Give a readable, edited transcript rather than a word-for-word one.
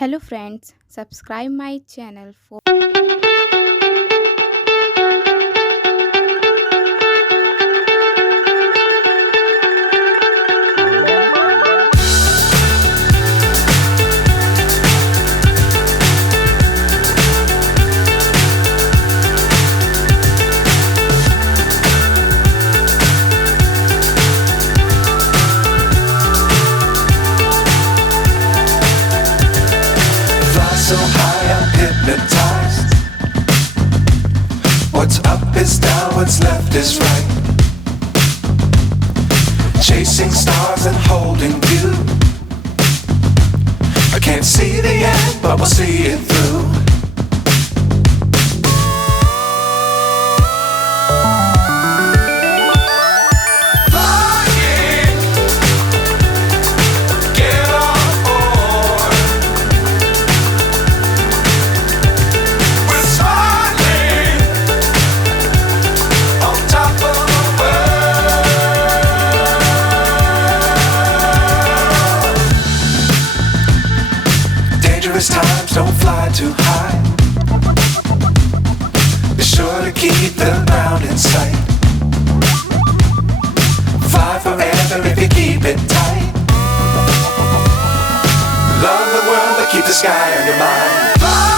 Hello friends, subscribe my channel for Fly so high, I'm hypnotized. What's up is down, what's left is right. Chasing stars and holding you. I can't see the end, but we'll see it through. Flying, get on board. We're smiling on top of the world. Dangerous times, don't fly too high. Be sure to keep the ground in sight. Fly forever if you keep it tight. Love the world, but keep the sky on your mind. Fly